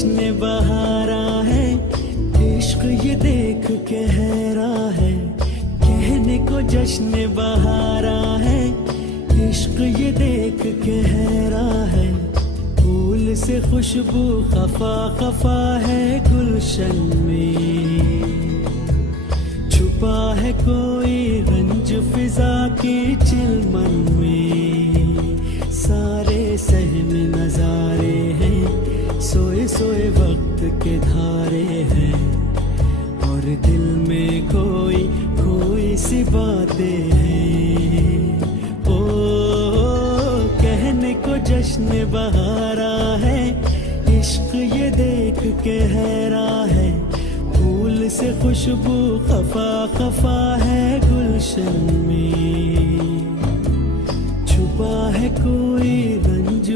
जश्न बहारा है, इश्क ये देख के हैरा है। कहने को जश्न बहारा है, इश्क ये देख के हैरा है। फूल से खुशबू खफा खफा है गुलशन में, छुपा है कोई रंज फिजा की चिलमन में। सारे सहन नजारे हैं, सोए सोए वक्त के धारे हैं, और दिल में कोई कोई सी बातें हैं। ओ कहने को जश्न बहारा है, इश्क ये देख के हैरा है। फूल से खुशबू खफा खफा है गुलशन में, छुपा है कोई रंज